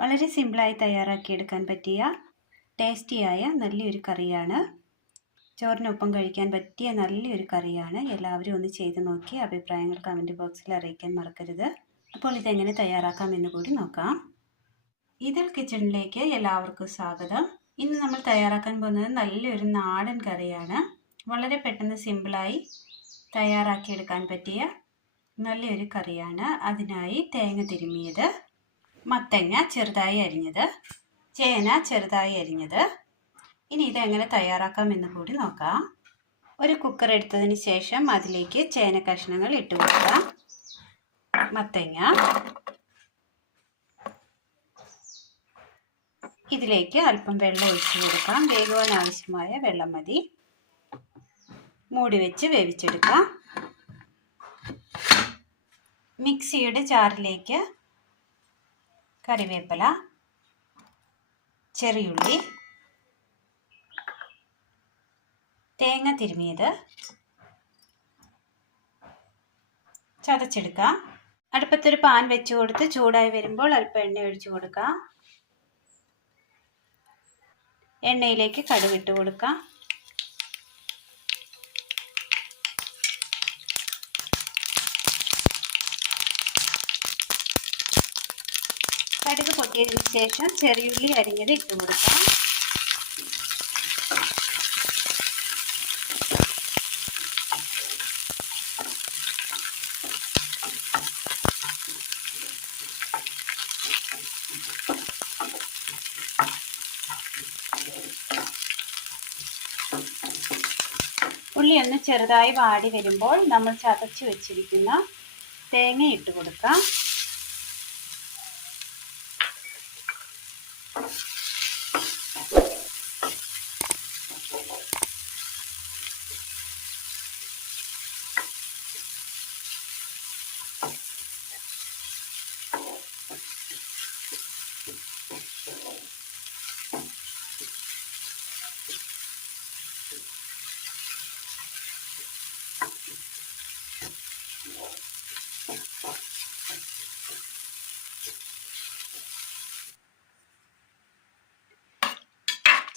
വളരെ സിമ്പിളായി തയ്യാറാക്കിയെടുക്കാൻ പറ്റിയ ടേസ്റ്റിയായ നല്ലൊരു കറിയാണ്. ചോറിനൊപ്പം കഴിക്കാൻ പറ്റിയ നല്ലൊരു കറിയാണ്. എല്ലാവരും ഒന്ന് ചെയ്ത് നോക്കി അഭിപ്രായങ്ങൾ കമൻറ്റ് ബോക്സിൽ അറിയിക്കാൻ മറക്കരുത്. അപ്പോൾ ഇതെങ്ങനെ തയ്യാറാക്കാമെന്ന് കൂടി നോക്കാം. ഈദൽ കിച്ചണിലേക്ക് എല്ലാവർക്കും സ്വാഗതം. ഇന്ന് നമ്മൾ തയ്യാറാക്കാൻ പോകുന്നത് നല്ലൊരു നാടൻ കറിയാണ്. വളരെ പെട്ടെന്ന് സിമ്പിളായി തയ്യാറാക്കിയെടുക്കാൻ പറ്റിയ നല്ലൊരു കറിയാണ്. അതിനായി തേങ്ങ തിരുമ്മിയത്, മത്തങ്ങ ചെറുതായി അരിഞ്ഞത്, ചേന ചെറുതായി അരിഞ്ഞത്. ഇനി ഇതെങ്ങനെ തയ്യാറാക്കാമെന്ന് കൂടി നോക്കാം. ഒരു കുക്കർ എടുത്തതിന് ശേഷം അതിലേക്ക് ചേന കഷ്ണങ്ങൾ ഇട്ട് കൊടുക്കാം. മത്തങ്ങ, ഇതിലേക്ക് അല്പം വെള്ളം ഒഴിച്ചു കൊടുക്കാം. വേകുവാൻ ആവശ്യമായ വെള്ളം മതി. മൂടി വെച്ച് വേവിച്ചെടുക്കാം. മിക്സിയുടെ ജാറിലേക്ക് കറിവേപ്പില, ചെറിയുള്ളി, തേങ്ങ തിരുമിയത് ചതച്ചെടുക്കാം. അടുപ്പത്തൊരു പാൻ വെച്ച് കൊടുത്ത് ചൂടായി വരുമ്പോൾ അല്പം എണ്ണ ഒഴിച്ചു കൊടുക്കാം. എണ്ണയിലേക്ക് കടുകിട്ട് കൊടുക്കാം. കടുക് പൊട്ടിയതിന് ശേഷം ചെറിയുള്ളി അരിഞ്ഞത് ഇട്ട് കൊടുക്കാം. ഉള്ളി ഒന്ന് ചെറുതായി വാടി വരുമ്പോൾ നമ്മൾ ചതച്ച് വെച്ചിരിക്കുന്ന തേങ്ങ ഇട്ട് കൊടുക്കാം.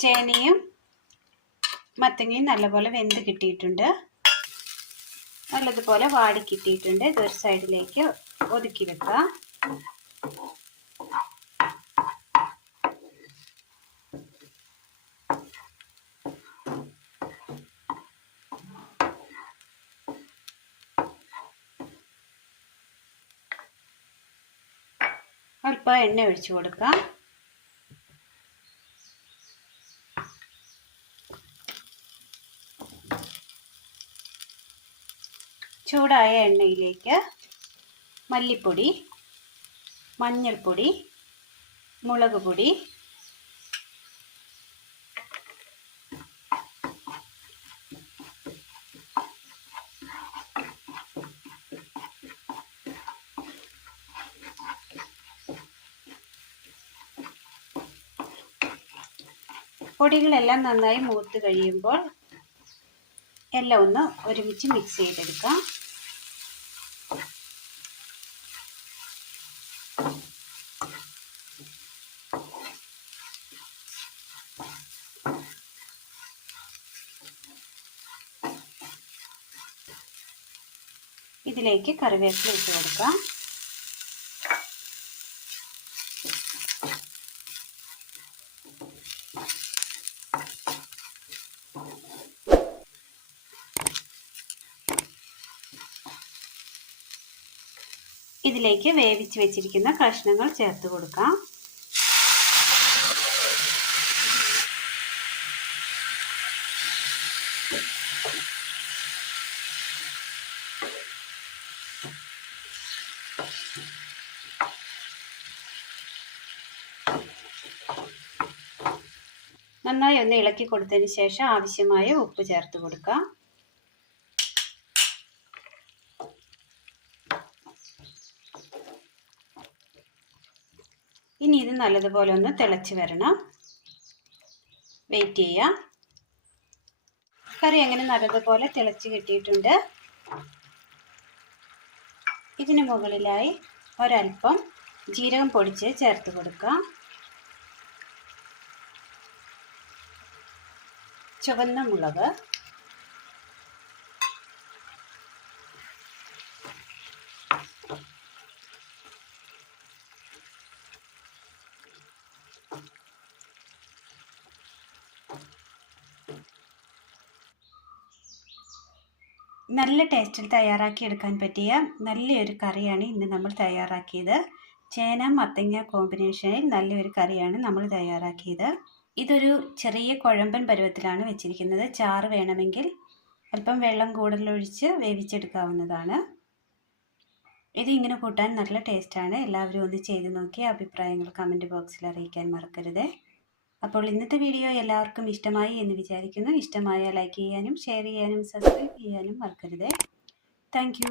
ചേനയും മത്തങ്ങയും നല്ലപോലെ വെന്ത് കിട്ടിയിട്ടുണ്ട്. നല്ലതുപോലെ വാടി കിട്ടിയിട്ടുണ്ട്. ഇതൊരു സൈഡിലേക്ക് ഒതുക്കി വെക്കുക. അല്പം എണ്ണ ഒഴിച്ചു കൊടുക്കാം. ചൂടായ എണ്ണയിലേക്ക് മല്ലിപ്പൊടി, മഞ്ഞൾപ്പൊടി, മുളക് പൊടി, പൊടികളെല്ലാം നന്നായി മൂത്ത് കഴിയുമ്പോൾ എല്ലാം ഒന്ന് ഒരുമിച്ച് മിക്സ് ചെയ്തെടുക്കാം. ഇതിലേക്ക് കറിവേപ്പില ഇട്ട് കൊടുക്കാം. ഇതിലേക്ക് വേവിച്ച് വെച്ചിരിക്കുന്ന കഷ്ണങ്ങൾ ചേർത്ത് കൊടുക്കാം. നന്നായി ഒന്ന് ഇളക്കി കൊടുത്തതിന് ശേഷം ആവശ്യമായ ഉപ്പ് ചേർത്ത് കൊടുക്കാം. ഇനി ഇത് നല്ലതുപോലെ ഒന്ന് തിളച്ച് വരണം. വെയിറ്റ് ചെയ്യാം. കറി അങ്ങനെ നല്ലതുപോലെ തിളച്ച് കിട്ടിയിട്ടുണ്ട്. ഇതിന് മുകളിലായി ഒരൽപ്പം ജീരകം പൊടിച്ച് ചേർത്ത് കൊടുക്കാം. ചുവന്ന മുളക്, നല്ല ടേസ്റ്റിൽ തയ്യാറാക്കി എടുക്കാൻ പറ്റിയ നല്ലൊരു കറിയാണ് ഇന്ന് നമ്മൾ തയ്യാറാക്കിയത്. ചേന മത്തങ്ങ കോമ്പിനേഷനിൽ നല്ലൊരു കറിയാണ് നമ്മൾ തയ്യാറാക്കിയത്. ഇതൊരു ചെറിയ കുഴമ്പൻ പരുവത്തിലാണ് വെച്ചിരിക്കുന്നത്. ചാറ് വേണമെങ്കിൽ അല്പം വെള്ളം കൂടുതലൊഴിച്ച് വേവിച്ചെടുക്കാവുന്നതാണ്. ഇത് ഇങ്ങനെ കൂട്ടാൻ നല്ല ടേസ്റ്റാണ്. എല്ലാവരും ഒന്ന് ചെയ്ത് നോക്കി അഭിപ്രായങ്ങൾ കമൻറ്റ് ബോക്സിൽ അറിയിക്കാൻ മറക്കരുത്. അപ്പോൾ ഇന്നത്തെ വീഡിയോ എല്ലാവർക്കും ഇഷ്ടമായി എന്ന് വിചാരിക്കുന്നു. ഇഷ്ടമായ ലൈക്ക് ചെയ്യാനും ഷെയർ ചെയ്യാനും സബ്സ്ക്രൈബ് ചെയ്യാനും മറക്കരുത്. താങ്ക്